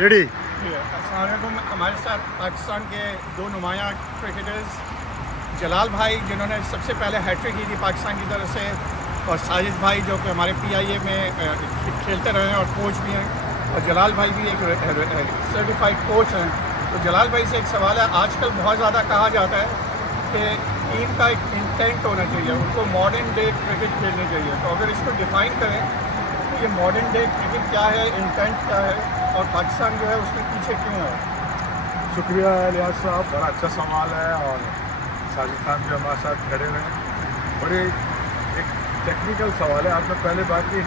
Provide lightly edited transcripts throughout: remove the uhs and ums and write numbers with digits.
Ready. अस्सलामुअलैकुम। हमारे साथ पाकिस्तान के दो नुमाया क्रिकेटर्स जलाल भाई जिन्होंने सबसे पहले हैट्रिक की थी पाकिस्तान की तरफ से, और साजिद भाई जो कि हमारे PIA में खेलते रहे हैं और कोच भी हैं, और जलाल भाई भी एक सर्टिफाइड कोच हैं। तो जलाल भाई से एक सवाल है, आजकल बहुत ज़्यादा कहा जाता है कि टीम का एक इंटेंट होना चाहिए, उनको मॉडर्न डे क्रिकेट खेलनी चाहिए। तो अगर इसको डिफ़ाइन करें तो ये मॉडर्न डे क्रिकेट क्या है, इंटेंट क्या है, और पाकिस्तान जो है उसमें पीछे क्यों है? शुक्रिया इलियास साहब, बड़ा अच्छा सवाल है। और साजिद खान भी हमारे साथ खड़े हुए हैं। बड़े एक टेक्निकल सवाल है। आपने पहले बात की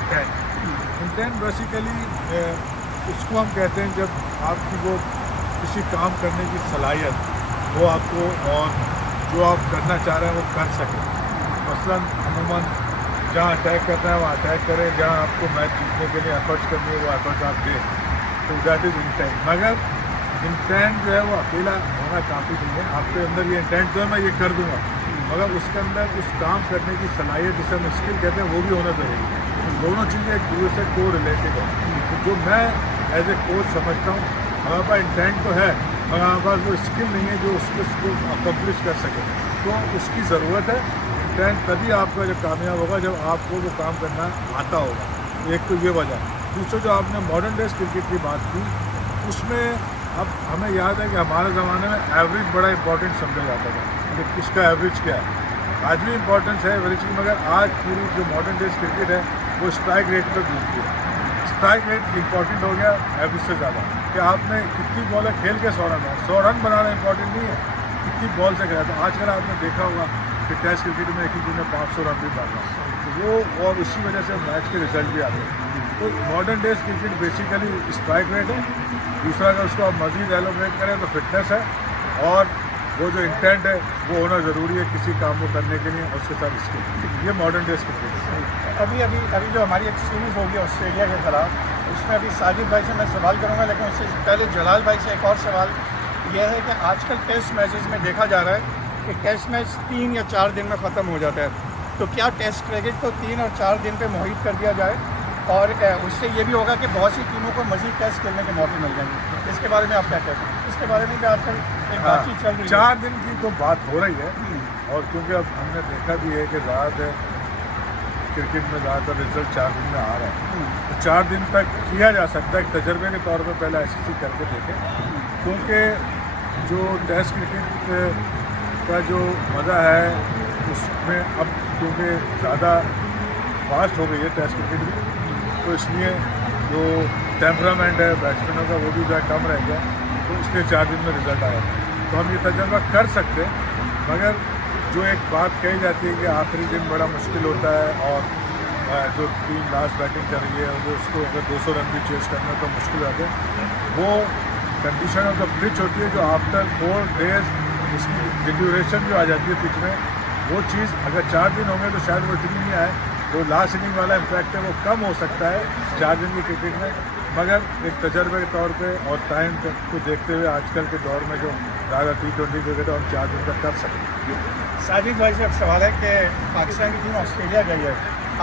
इंटेंट बेसिकली उसको हम कहते हैं जब आपकी वो किसी काम करने की सलाहियत वो आपको और जो आप करना चाह रहे हैं वो कर सकें। मसलन अमूमन जहाँ अटैक करना है वहाँ अटैक करें, जहाँ आपको मैच जीतने के लिए एफर्ट्स करनी है वो एफर्ट्स आप दें, तो दैट इज़ इंटेंट। मगर इंटेंट जो है वो अकेला होना काफ़ी नहीं है। आपके अंदर ये इंटेंट जो है मैं ये कर दूँगा, मगर उसके अंदर उस काम करने की सलाहियत जिसे हम स्किल कहते हैं वो भी होना चाहिए। दोनों चीज़ें एक दूसरे से को रिलेटेड है। तो जो मैं एज ए कोच समझता हूँ, हमारे पास इंटेंट तो है मगर हमारे पास वो स्किल नहीं है जो उसको अकम्प्लिश कर सके, तो उसकी ज़रूरत है। इंटेंट तभी आपका जब कामयाब होगा जब आपको वो काम करना आता होगा। एक तो ये वजह। दूसरा जो आपने मॉडर्न डेज क्रिकेट की बात की, उसमें अब हमें याद है कि हमारे ज़माने में एवरेज बड़ा इंपॉर्टेंट समझा जाता था कि उसका एवरेज क्या है। आज भी इंपॉर्टेंस है एवरेज की, मगर आज पूरी जो मॉडर्न डेज क्रिकेट है वो स्ट्राइक रेट पर घूमती है। स्ट्राइक रेट इंपॉर्टेंट हो गया एवरेज से ज़्यादा, कि आपने कितनी बॉलें खेल के 100 रन है। 100 रन बनाना इंपॉर्टेंट नहीं है, कितनी बॉल से खेला। तो आजकल आपने देखा होगा कि टेस्ट क्रिकेट में एक ही दिन में 500 रन भी मारना, तो वो और इसी वजह से मैच के रिजल्ट भी आते हैं। तो modern days cricket basically strike rate है। दूसरा अगर उसको आप मज़ीद एलोब्रेट करें तो फिटनेस है, और वो जो इंटेंट है वो होना ज़रूरी है किसी काम को करने के लिए, और उसके साथ स्किल। ये मॉडर्न डेज क्रिकेट है। अभी जो हमारी एक सीरीज़ होगी ऑस्ट्रेलिया के खिलाफ, उसमें अभी साजिद भाई से मैं सवाल करूँगा, लेकिन उससे पहले जलाल भाई से एक और सवाल यह है कि आजकल टेस्ट मैचेस में देखा जा रहा है कि टेस्ट मैच 3 या 4 दिन में ख़त्म हो जाता है। तो क्या टेस्ट क्रिकेट को 3 और 4 दिन पे मोहित कर दिया जाए, और उससे ये भी होगा कि बहुत सी टीमों को मज़ीद टेस्ट खेलने के मौके मिल जाएंगे? इसके बारे में आप क्या कहते हैं? इसके बारे में भी आजकल एक बातचीत चल रही है। 4 दिन की तो बात हो रही है, और क्योंकि अब हमने देखा भी है कि ज़्यादातर क्रिकेट में ज़्यादातर रिजल्ट 4 दिन में आ रहा है, तो 4 दिन तक किया जा सकता है। एक तजर्बे के तौर पर पहले ICC करके देखें, क्योंकि जो टेस्ट क्रिकेट का जो मज़ा है उसमें अब क्योंकि ज़्यादा फास्ट हो गई है टेस्ट क्रिकेट भी, तो इसलिए जो टेम्परामेंट है बैट्समैनों का वो भी जो है कम रह गया, तो इसलिए 4 दिन में रिजल्ट आया। तो हम ये तजर्बा कर सकते हैं, मगर जो एक बात कही जाती है कि आखिरी दिन बड़ा मुश्किल होता है, और जो टीम लास्ट बैटिंग कर रही है वो उसको अगर 200 रन भी चेस करना तो मुश्किल होता है। वो कंडीशन ऑफ द पिच होती है जो आफ्टर 4 डेज उसकी डिड्यूरेशन जो आ जाती है पिच में, वो चीज़ अगर 4 दिन होंगे तो शायद वो इतनी नहीं आए। तो लास्ट इनिंग वाला इम्पैक्ट है वो कम हो सकता है 4 दिन की क्रिकेट में, मगर एक तजर्बे के तौर पे और टाइम को देखते हुए आजकल के दौर में जो ज़्यादा T20 क्रिकेट है हम 4 दिन तक कर सकते हैं। साजिद भाई से अब सवाल है कि पाकिस्तान की टीम ऑस्ट्रेलिया गई है।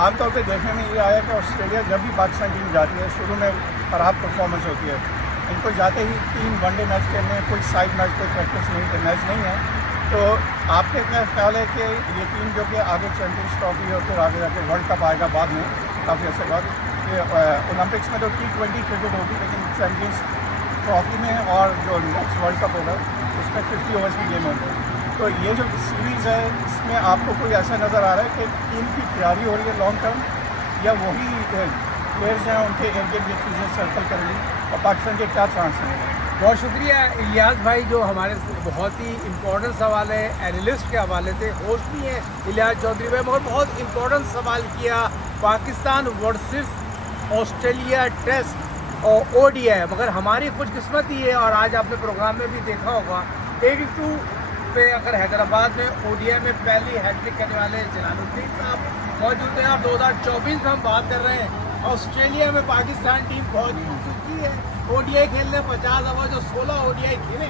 आमतौर पे देखने में ये आया कि ऑस्ट्रेलिया जब भी पाकिस्तान टीम जाती है शुरू में खराब परफॉर्मेंस होती है, इनको जाते ही 3 वनडे मैच खेलने, कोई साइड मैच, कोई प्रैक्टिस नहीं, मैच नहीं है। तो आपके क्या ख्याल है कि ये टीम जो कि आगे चैम्पियंस ट्रॉफी और फिर आगे जाके वर्ल्ड कप आएगा बाद में काफ़ी अर्से बाद, ये ओलंपिक्स में तो T20 क्रिकेट होगी, लेकिन चैम्पियंस ट्रॉफी में और जो नेक्स्ट वर्ल्ड कप होगा उसमें 50 ओवर्स की गेम होगी। तो ये जो सीरीज़ है इसमें आपको कोई ऐसा नज़र आ रहा है कि टीम की तैयारी हो रही है लॉन्ग टर्म, या वही प्लेयर्स हैं उनके इर्द गिर्द ये चीज़ें सर्कल करेंगी, और पाकिस्तान के क्या चांस हैं? बहुत शुक्रिया इलियास भाई, जो हमारे बहुत ही इम्पोर्टेंट सवाल है एनालिस्ट के हवाले से। होस्ट भी हैं इलियास चौधरी भाई, मगर बहुत इम्पोर्टेंट सवाल किया पाकिस्तान वर्सेस ऑस्ट्रेलिया टेस्ट और ODI। मगर हमारी खुशकिस्मती है, और आज आपने प्रोग्राम में भी देखा होगा 82 पे अगर हैदराबाद में ODI में पहली हैट्रिक करने वाले जलालुद्दीन साहब मौजूद हैं। और 2024 में हम बात कर रहे हैं, ऑस्ट्रेलिया में पाकिस्तान टीम पहुँच चुकी है ODI खेलने। 50 ओवर जो 16 ODI खेले,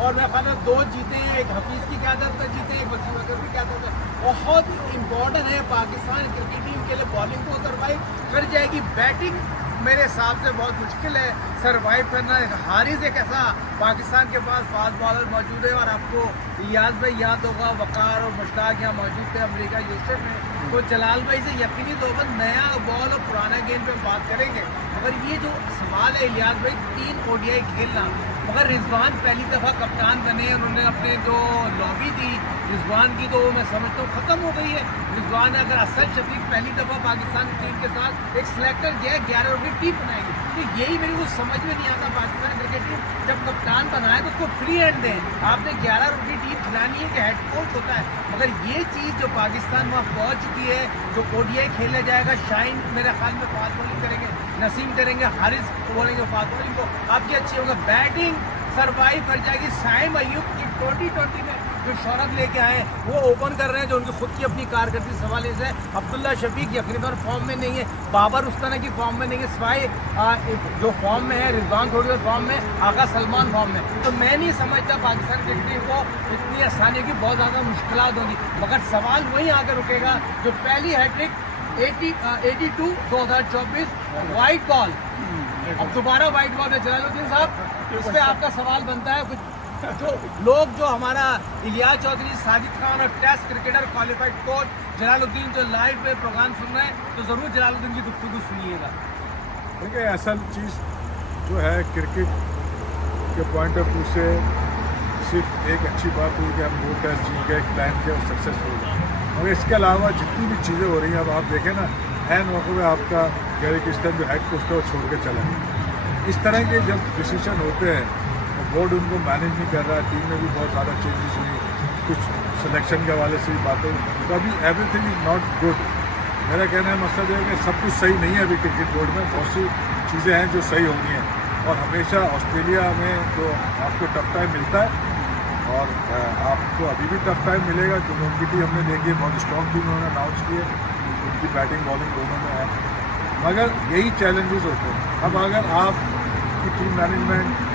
और मेरे ख्याल में 2 जीते हैं, एक हफीज़ की क़यादत में जीते, एक वसीम अकरम की क़यादत में। बहुत इंपॉर्टेंट है पाकिस्तान क्रिकेट टीम के लिए, बॉलिंग को सर्वाइव कर जाएगी, बैटिंग मेरे हिसाब से बहुत मुश्किल है सरवाइव करना। हारिस एक ऐसा पाकिस्तान के पास फास्ट बॉलर मौजूद है, और आपको इलियास भाई याद होगा वकार और मुश्ताक यहाँ मौजूद थे अमेरिका यूसुफ में, तो जलाल भाई से यकीनी तौर पर नया बॉल और पुराना गेंद पे बात करेंगे। मगर ये जो सवाल है इलियास भाई 3 ODI खेलना, मगर रिजवान पहली दफ़ा कप्तान बने, उन्होंने अपने जो लॉबी थी रिजवान की तो मैं समझता हूँ ख़त्म हो गई है। रिजवान अगर असद शफीक पहली दफ़ा पाकिस्तान टीम के साथ एक सिलेक्टर गया 11 ओवर की टीम बनाएगी, तो यही मेरे को समझ में नहीं आता। पाकिस्तान क्रिकेट टीम जब कप्तान बनाए तो उसको फ्री हैंड दें, आपने 11 ओवर की टीम खिलानी है कि हेड कोच होता है। मगर ये चीज़ जो पाकिस्तान वहाँ पहुँच चुकी है, जो ODI खेला जाएगा, शाइन मेरे ख्याल में फास्ट बॉलिंग करेंगे, नसीम करेंगे, हारिस बोलेंगे फास्ट बॉलिंग को, आपकी अच्छी होगा, बैटिंग सर्वाइव कर जाएगी। साइम अयूब की 2020 में जो शौहरत लेके आए वो ओपन कर रहे हैं, जो उनकी खुद की अपनी कारकर्दगी सवाल से। अब्दुल्ला शफीक यकीनन फॉर्म में नहीं है, बाबर उस तरह की फॉर्म में नहीं है, सिवाय जो फॉर्म में है रिजवान थोड़ी और फॉर्म में, आगा सलमान फॉर्म में। तो मैं नहीं समझता पाकिस्तान क्रिकेट टीम को इतनी आसानी की बहुत ज़्यादा मुश्किलात होगी। मगर सवाल वहीं आकर रुकेगा जो पहली हैट्रिक 82 2024 वाइट बॉल, अब दोबारा वाइट बॉल है जलालुद्दीन साहब, इस पर आपका सवाल बनता है। कुछ जो लोग जो हमारा इलियास चौधरी, साजिद खान और test cricketer qualified coach Jalaluddin जो लाइव में प्रोग्राम सुन रहे हैं, तो ज़रूर जलालुद्दीन की गुफ्तगू सुनिएगा। देखिए असल चीज़ जो है क्रिकेट के पॉइंट ऑफ व्यू से सिर्फ एक अच्छी बात हुई कि हम 2 टेस्ट जीत गए, प्लान किया और सक्सेसफुल हुआ। मगर इसके अलावा जितनी भी चीज़ें हो रही हैं, अब आप देखें ना, एन मौके में आपका गैरी क्रिस्टन जो हेड कोच था वो छोड़ के चला गया। इस तरह के जब डिसीजन होते हैं तो बोर्ड उनको मैनेज नहीं कर रहा, टीम में भी बहुत ज़्यादा चेंजेस हुई, कुछ सिलेक्शन के हवाले से भी बातें, तो अभी एवरीथिंग इज़ नॉट गुड। मेरा कहना है मकसद है कि सब कुछ सही नहीं है अभी क्रिकेट बोर्ड में, बहुत सी चीज़ें हैं जो सही होनी हैं। और हमेशा ऑस्ट्रेलिया में जो आपको टफ टाइम मिलता है, और आपको अभी भी टफ टाइम मिलेगा, क्योंकि उनकी टीम हमने देखी है बहुत स्ट्रॉन्ग टीम उन्होंने अनाउंस की है, उनकी बैटिंग बॉलिंग दोनों में है। मगर यही चैलेंजेस होते हैं। अब अगर आपकी टीम मैनेजमेंट,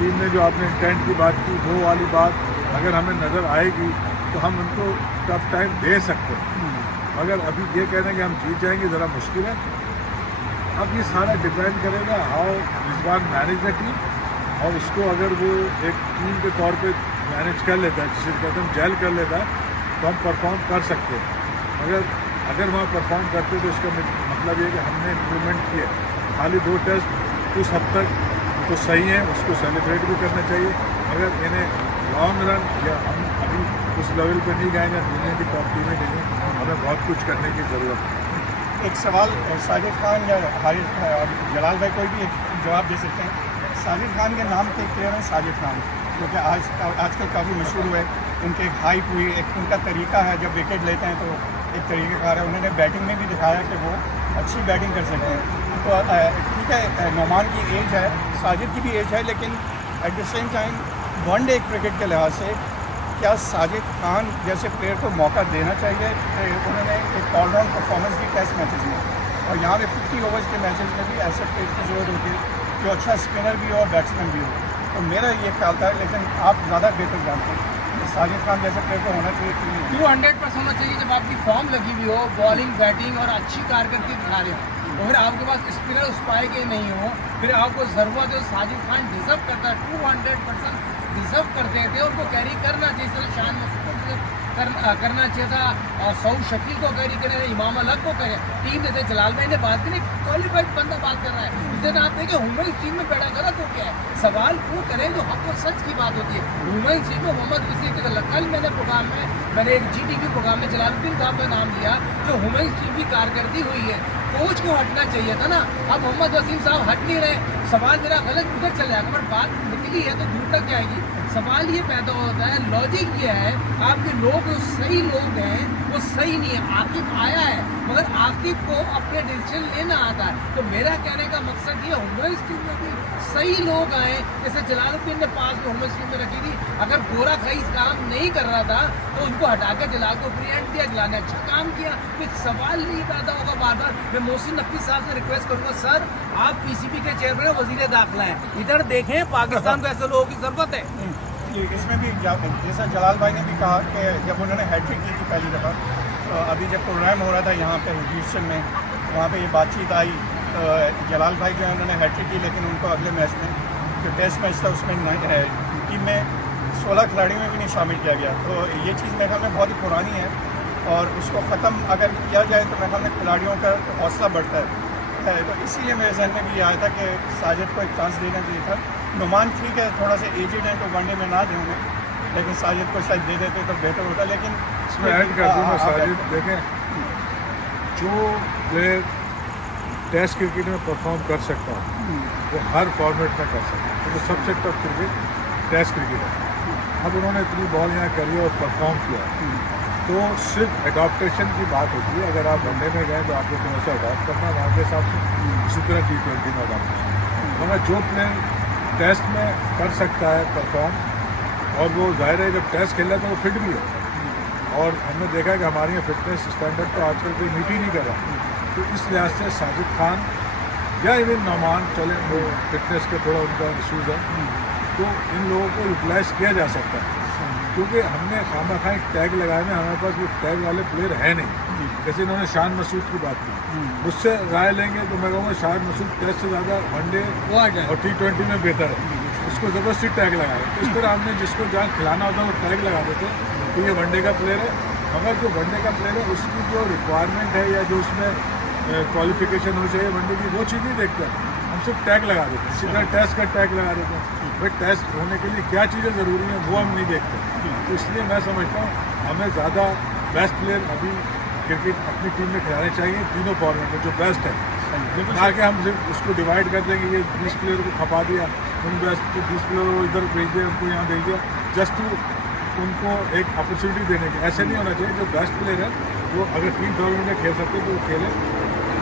टीम ने जो आपने इंटेंट की बात की, वो वाली बात अगर हमें नज़र आएगी तो हम उनको टफ टाइम दे सकते हैं। मगर अभी ये कहना कि हम जीत जाएंगे ज़रा मुश्किल है। अब ये सारा डिपेंड करेगा how Rizwan manage the team, और उसको अगर वो एक टीम के तौर पे मैनेज कर लेता है, जिसे कहते हैं जेल कर लेता है, तो हम परफॉर्म कर सकते हैं। अगर वहाँ परफॉर्म करते तो उसका मतलब ये कि हमने इम्प्रूवमेंट किया। खाली 2 टेस्ट कुछ हद तक तो सही है, उसको सेलिब्रेट भी करना चाहिए, मगर इन्हें लॉन्ग रन या हम अभी उस लेवल पे नहीं गए, दुनिया की टॉप टीमें नहीं हैं, हमें बहुत कुछ करने की ज़रूरत है। एक सवाल साजिद खान या हारिस और जलाल भाई कोई भी एक जवाब दे सकते हैं। साजिद खान के नाम के प्लेयर हैं साजिद खान, जो कि आजकल काफ़ी मशहूर हुए, उनके एक हाइप हुई, एक उनका तरीका है, जब विकेट लेते हैं तो एक तरीक़ेकार है, उन्होंने बैटिंग में भी दिखाया कि वो अच्छी बैटिंग कर सकते हैं। तो ठीक है, नोमान की एज है, साजिद की भी एज है, लेकिन at the same time one day cricket के लिहाज से क्या साजिद खान जैसे प्लेयर को मौका देना चाहिए? उन्होंने एक ऑलराउंड परफॉर्मेंस दी टेस्ट मैचेस में, और यहाँ पे 50 ओवर्स के मैचेस में भी ऐसे प्लेयर की ज़रूरत होती है जो अच्छा स्पिनर भी हो और बैट्समैन भी हो। तो मेरा ये ख्याल था, लेकिन आप ज़्यादा बेहतर जानते हैं, साजिद खान जैसे प्लेयर को होना चाहिए कि नहीं? 200% होना चाहिए। जब आपकी फॉर्म लगी हुई हो, बॉलिंग बैटिंग और अच्छी कारकर्दगी दिखा रहे हो, तो फिर आपके पास स्पिनर उस पाए के नहीं हो, फिर आपको ज़रूरत है। साजिद खान डिज़र्व करता है, 200% डिज़र्व करते थे, उनको कैरी करना चाहिए, इसलिए शान मसूद को डिज़र्व करना चाहिए था, और सऊद शकील को कैरी करें, इमाम अलग को करें। टीम जैसे जलाल भाई ने बात की, क्वालिफाइड बंदा बात कर रहा है, उसने आप देखें वुमेन्स टीम में बेड़ा गलत हो गया है। सवाल वो करें जो हक और सच की बात होती है। वुमेन्स टीम में मोहम्मद वसीम के कल मैंने प्रोग्राम में मैंने एक GTV प्रोग्राम में जलालुद्दीन साहब का नाम लिया, जो वुमेन्स टीम की कारकर्दगी हुई है, कोच को हटना चाहिए था ना। अब मोहम्मद वसीम साहब हट नहीं रहे, सवाल मेरा गलत उधर चल जाएगा, पर बात निकली है तो दूर तक जाएगी। सवाल ये पैदा होता है, लॉजिक ये है, आपके लोग जो सही लोग हैं वो सही नहीं है। आकिब आया है, मगर आकिब को अपने डिसीजन लेना आता है। तो मेरा कहने का मकसद ये, वुमेन्स टीम में भी सही लोग आए, जैसे जलालुद्दीन ने पास में वुमेन्स टीम में रखी थी। अगर गोरा खाई काम नहीं कर रहा था तो उनको हटा के जलाल को फ्री हैंड दिया, जलाल ने अच्छा काम किया। फिर सवाल नहीं पैदा होगा बार बार। मैं मोहसिन नकवी साहब से रिक्वेस्ट करूँगा, सर आप PCB के चेयरमैन वज़ीर दाखिला हैं, इधर देखें, पाकिस्तान को ऐसे लोगों की ज़रूरत है। इसमें भी जैसा जलाल भाई ने भी कहा कि जब उन्होंने हैट्रिक की थी पहली दफ़ा, तो अभी जब प्रोग्राम हो रहा था यहाँ पे ह्यूस्टन में, वहाँ पे ये बातचीत आई जलाल भाई जो है उन्होंने हैट्रिक की, लेकिन उनको अगले मैच में जो टेस्ट मैच था उसमें टीम में 16 खिलाड़ियों में भी नहीं शामिल किया गया। तो ये चीज़ मेरे ख्याल में बहुत ही पुरानी है और उसको ख़त्म अगर किया जाए तो मेरे ख्याल में खिलाड़ियों का हौसला बढ़ता है। तो इसीलिए मेरे जहन में भी ये आया था कि साजिद को एक चांस देना चाहिए था। नुमान ठीक है, थोड़ा सा एजेड है तो वनडे में ना दें उन्हें, लेकिन साजिद को शायद दे देते तो बेहतर होता। लेकिन इसमें ऐड कर दूँ मैं, साजिद देखें जो प्लेयर टेस्ट क्रिकेट में परफॉर्म कर सकता है वो हर फॉर्मेट में कर सकता है, क्योंकि सबसे टफ क्रिकेट टेस्ट क्रिकेट है। अब उन्होंने इतनी बॉल यहाँ करी और परफॉर्म किया, तो सिर्फ एडॉप्टेशन की बात होती है। अगर आप वनडे में गए तो आपको थोड़ा सा अडॉप्ट करना है वहाँ के हिसाब से, इसी तरह T20 में अडॉप्टेशन। मगर जो प्लेयर टेस्ट में कर सकता है परफॉर्म, और वो जाहिर है जब टेस्ट खेल रहा है तो वो फिट भी है, और हमने देखा है कि हमारे यहाँ फिटनेस स्टैंडर्ड तो आजकल कोई मीट ही नहीं कर रहा। तो इस लिहाज से साजिद खान या इवन नौमान, चले वो फिटनेस के थोड़ा उनका इशूज़ है, तो इन लोगों को यूटिलाइज़ किया जा सकता है। क्योंकि हमने खामा टैग लगाए में हमारे पास वो टैग वाले प्लेयर है नहीं। जैसे इन्होंने शान मसूद की बात की, मुझसे राय लेंगे तो मैं कहूँगा शान मसूद टेस्ट से ज़्यादा वनडे और T20 में बेहतर है, उसको ज़बरदस्ती टैग लगाए। तो इस तरह हमने जिसको जहाँ खिलाना होता है वो टैग लगा देते तो ये वनडे का प्लेयर है। मगर जो वनडे का प्लेयर है उसकी जो रिक्वायरमेंट है या जो उसमें क्वालिफिकेशन हो चाहिए वनडे की, वो चीज़ नहीं देखते हैं, हम सिर्फ टैग लगा देते हैं, सीधा टेस्ट का टैग लगा देते हैं। भाई टेस्ट होने के लिए क्या चीज़ें ज़रूरी हैं वो हम नहीं देखते। तो इसलिए मैं समझता हूँ हमें ज़्यादा बेस्ट प्लेयर अभी क्रिकेट अपनी टीम में खिलाने चाहिए, तीनों फॉर्मेट में जो बेस्ट है, ना कि हम सिर्फ उसको डिवाइड कर देंगे, ये 20 प्लेयर को खपा दिया, उन बेस्ट 20 प्लेयर को इधर भेज दिया, उनको यहाँ भेज दिया, जस्ट टू उनको एक अपॉर्चुनिटी देने की। ऐसे नहीं होना चाहिए। जो बेस्ट प्लेयर है वो अगर टीम फॉर्मेट में खेल सकते तो वो खेले।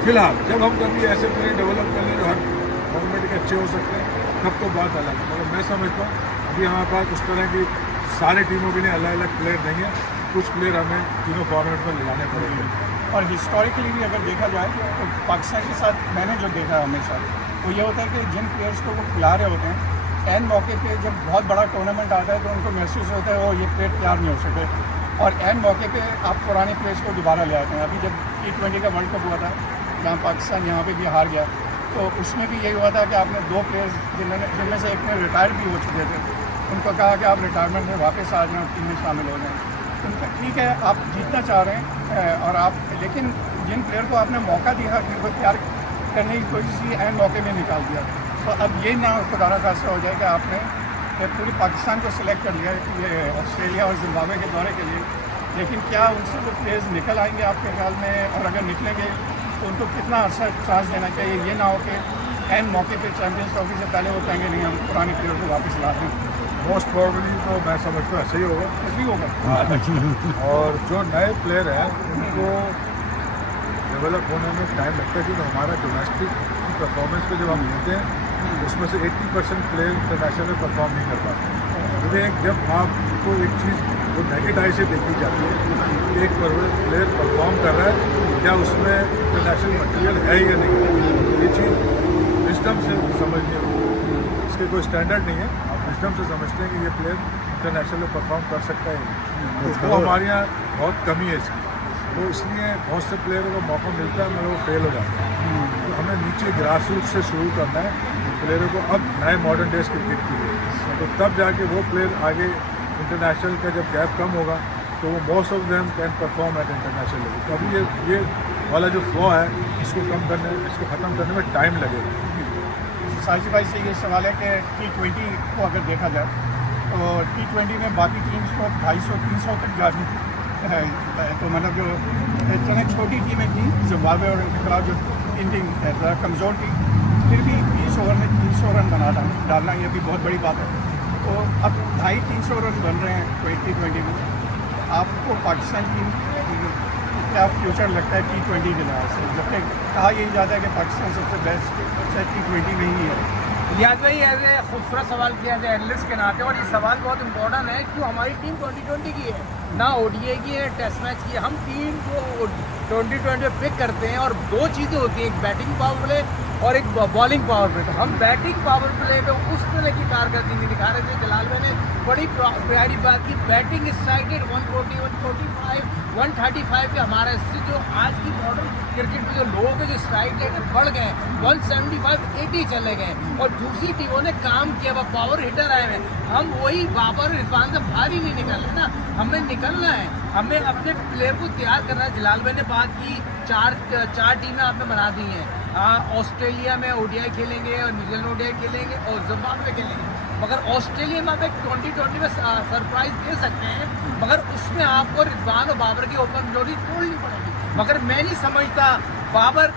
फिलहाल जब हम कभी ऐसे प्लेयर डेवलप कर ले जो हर फॉर्मेट के अच्छे हो सकते हैं तब तो बात अलग है। मगर मैं समझता हूँ अभी हमारे पास उस तरह की सारे टीमों के लिए अलग अलग प्लेयर नहीं है, कुछ प्लेयर हमें तीनों फॉर्मेट में लाने पड़ेंगे। और हिस्टोरिकली भी अगर देखा जाए तो पाकिस्तान के साथ मैंने जो देखा है हमेशा वो ये होता है कि जिन प्लेयर्स को वो खिला रहे होते हैं एन मौके पे जब बहुत बड़ा टूर्नामेंट आता है तो उनको महसूस होता है वो ये प्लेयर तैयार नहीं हो सके, और एन मौके पे आप पुराने प्लेयर्स को दोबारा ले आते हैं। अभी जब T20 का वर्ल्ड कप हुआ था जहाँ पाकिस्तान यहाँ पे भी हार गया, तो उसमें भी यही हुआ था कि आपने दो प्लेयर्स जिनमें से एक ने रिटायर भी हो चुके थे, उनको कहा कि आप रिटायरमेंट में वापस आ जाएँ, टीम में शामिल हो जाएँ। उनका ठीक है आप जीतना चाह रहे हैं और आप, लेकिन जिन प्लेयर को आपने मौका दिया उनको तैयार करने की कोशिश की, एन मौके में निकाल दिया। तो अब ये ना खुदारा खासा हो जाए कि आपने पूरी पाकिस्तान को सिलेक्ट कर लिया ये ऑस्ट्रेलिया और जिम्बाब्वे के दौरे के लिए, लेकिन क्या उनसे वो प्लेयर्स निकल आएंगे आपके ख्याल में, और अगर निकलेंगे तो उनको कितना अच्छा चांस देना चाहिए? ये ना हो कि एन मौके पे चैम्पियंस ट्रॉफी से पहले वो कहेंगे नहीं हम पुराने प्लेयर को वापस ला दें। मोस्ट प्रॉब्ली तो मैं समझता हूँ ऐसे ही होगा, कुछ भी होगा। और जो नए प्लेयर हैं उनको डेवलप होने में टाइम लगता है, क्योंकि हमारा डोमेस्टिक परफॉर्मेंस पे जब हम लेते हैं उसमें से 80% प्लेयर इंटरनेशनल में परफॉर्म नहीं कर पाते। क्योंकि जब आपको एक चीज़ वो नेगेटिव आई से देखी जाती है कि एक प्लेयर परफॉर्म कर रहा है क्या उसमें इंटरनेशनल मटेरियल है या नहीं है, ये चीज़ विजडम से समझनी होगी। इसके कोई स्टैंडर्ड नहीं है, आप विजडम से समझते हैं कि ये प्लेयर इंटरनेशनल में परफॉर्म कर सकता है, तो हमारे यहाँ बहुत कमी है इसकी। तो इसलिए बहुत से प्लेयरों को मौका मिलता है मगर वो फेल हो जाता है। तो हमें नीचे ग्रास रूट से शुरू करना है प्लेयरों को अब नए मॉडर्न डेज क्रिकेट के लिए, तो तब जाके वो प्लेयर आगे इंटरनेशनल का जब गैप कम होगा तो वो most of them can perform at international level. तो अभी ये वाला जो फ्लॉ है इसको ख़त्म करने में टाइम लगेगा। साजिद भाई से ये सवाल है कि T20 को अगर देखा जाए तो T20 में बाकी टीम्स को 250-300 तक जाती है, तो मतलब जो इतने छोटी टीमें थी जिम्बाब्वे और इनके खिलाफ जो तीन टीम ज़रा कमज़ोर थी, फिर भी 20 ओवर में 300 रन डालना ये भी बहुत बड़ी बात है। तो अब 250-300 रन बन रहे हैं T20 में, आपको पाकिस्तान टीम क्या फ्यूचर लगता है T20 के लिहाज से? जबकि कहा यही जाता है कि पाकिस्तान सबसे बेस्ट शायद T20 में ही है। लिहाज भाई ऐसे खूबसूरत सवाल किया जाए एनालिस्ट के नाते, और ये सवाल बहुत इंपॉर्टेंट है क्यों हमारी टीम 2020 की है ना ODI की है, टेस्ट मैच की है। हम टीम जो 2020 में पिक करते हैं और दो चीज़ें होती हैं, एक बैटिंग पावर प्ले और एक बॉलिंग पावर प्ले। तो हम बैटिंग पावर प्ले में उस तरह की कारकर्दगी दिखा रहे थे। जलाल भाई ने बड़ी प्यारी बात की, बैटिंग स्ट्राइक रेट 140, 145, 135 के हमारा इससे जो आज की मॉडर्न क्रिकेट में जो लोगों के जो स्ट्राइक रेट बढ़ गए, 175, 80 चले गए और दूसरी टीमों ने काम किया, वह पावर हिटर आए हैं। हम वही बाबर रिजवान से बाहर ही नहीं निकल रहे ना, हमें निकलना है, हमें अपने प्लेयर को तैयार करना है। जलाल भाई ने बात की, चार टीमें आपने बना दी हैं। ऑस्ट्रेलिया में ओडीआई खेलेंगे और न्यूजीलैंड ओडीआई खेलेंगे और जिम्बाब्वे खेलेंगे, मगर ऑस्ट्रेलिया में आप एक 2020 में सरप्राइज दे सकते हैं, मगर उसमें आपको रिजवान और बाबर की ओपन जोड़ी तोड़नी पड़ेगी। मगर मैं नहीं समझता बाबर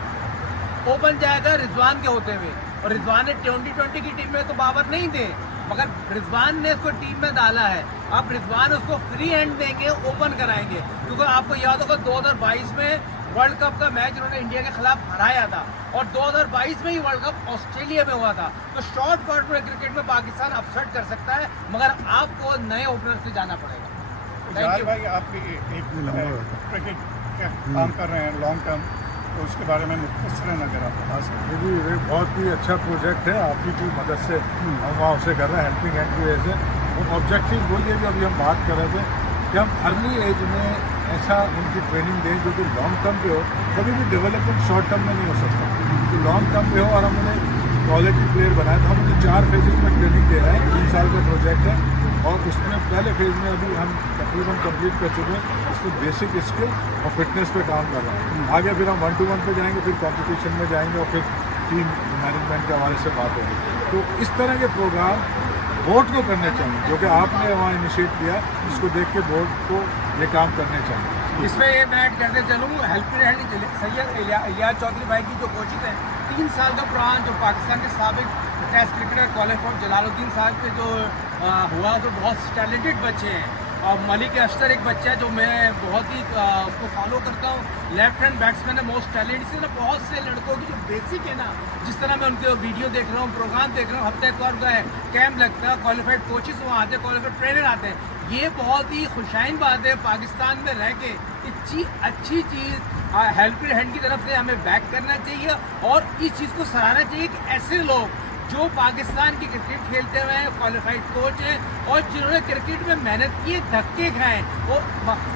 ओपन जाएगा रिजवान के होते हुए, और रिजवान ने 2020 की टीम में तो बाबर नहीं थे, मगर रिजवान ने उसको टीम में डाला है। अब रिजवान उसको फ्री हैंड देंगे, ओपन कराएंगे, क्योंकि आपको याद होगा 2022 में वर्ल्ड कप का मैच उन्होंने इंडिया के खिलाफ हराया था और 2022 में ही वर्ल्ड कप ऑस्ट्रेलिया में हुआ था। तो शॉर्ट फॉर्मेट क्रिकेट में पाकिस्तान अपसेट कर सकता है, मगर आपको नए ओपनर से जाना पड़ेगा। जलाल भाई, आप भी एक क्रिकेट का काम कर रहे हैं लॉन्ग टर्म, तो उसके बारे में मुख्तसर नजर आप बता सकते ये भी एक बहुत ही अच्छा प्रोजेक्ट है, आपकी की मदद से हम वहाँ उसे कर रहे हैं, हेल्पिंग हैंड की वजह से। और ऑब्जेक्टिव बोलिए भी अभी हम बात कर रहे थे कि हम अर्ली एज में ऐसा उनकी ट्रेनिंग दें जो कि लॉन्ग टर्म पे हो। कभी भी डेवलपमेंट शॉर्ट टर्म में नहीं हो सकता, तो लॉन्ग टर्म पे हो। और हम उन्हें क्वालिटी प्लेयर बनाए, तो हम उन्हें 4 फेजेस में ट्रेनिंग दे रहे हैं। 3 साल का प्रोजेक्ट है और उसमें पहले फेज में अभी हम तकरीबन कंप्लीट कर चुके हैं। उसमें बेसिक स्किल और फिटनेस पे काम कर रहे हैं। आगे फिर हम 1-to-1 पे जाएंगे, फिर कॉम्पिटिशन में जाएंगे और फिर टीम मैनेजमेंट के हवाले से बात होगी। तो इस तरह के प्रोग्राम बोर्ड को करने चाहिए, जो कि आपने वहाँ इनिशिएट किया, इसको देख के बोर्ड को ये काम करने चाहिए। इसमें ये मैं ऐड करते चलूँ, हेल्पिंग हैंड सैयद इलियास चौधरी भाई की जो कोचिंग है, 3 साल का पुराना जो पाकिस्तान के साबिक टेस्ट क्रिकेटर क्वालिफायर जलालुद्दीन साहब के जो हुआ, तो बहुत टैलेंटेड बच्चे हैं। और मलिक अख्तर एक बच्चा है जो मैं बहुत ही उसको फॉलो करता हूँ, लेफ्ट हैंड बैट्समैन है, मोस्ट टैलेंट से ना। बहुत से लड़कों की जो बेसिक है ना, जिस तरह मैं उनके वीडियो देख रहा हूँ, प्रोग्राम देख रहा हूँ, हफ्ते का कैंप लगता है, क्वालिफाइड कोचेस वहाँ आते हैं, क्वालिफाइड ट्रेनर आते हैं। ये बहुत ही खुशाइन बात है, पाकिस्तान में रह के इतनी अच्छी चीज़ हेल्पिंग हैंड की तरफ से हमें बैक करना चाहिए और इस चीज़ को सराहना चाहिए कि ऐसे लोग जो पाकिस्तान की क्रिकेट खेलते हुए हैं, क्वालिफाइड कोच हैं और जिन्होंने क्रिकेट में मेहनत की, धक्के खाएं और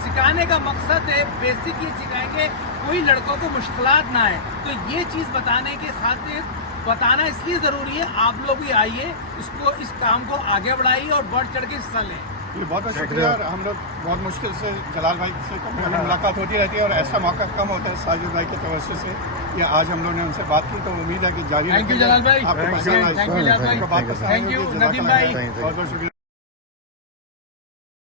सिखाने का मकसद है बेसिक ये सिखाएंगे, कोई लड़कों को मुश्किलात ना आए। तो ये चीज़ बताने के साथ बताना इसलिए ज़रूरी है, आप लोग भी आइए, इसको इस काम को आगे बढ़ाइए और बढ़ चढ़ के हिस्सा लें। ये बहुत बहुत शुक्रिया। और हम लोग बहुत मुश्किल से जलाल भाई से कभी मुलाकात होती रहती है और ऐसा मौका कम होता है साजिद भाई के तवज्जो से। ये आज हम लोगों ने उनसे बात की, तो उम्मीद है कि जारी थैंक यू जलाल भाई, आपको पसंद आई, थैंक यू जलाल भाई, आपको बात पसंद आई थैंक यू होगी। नदीम भाई, बहुत बहुत शुक्रिया।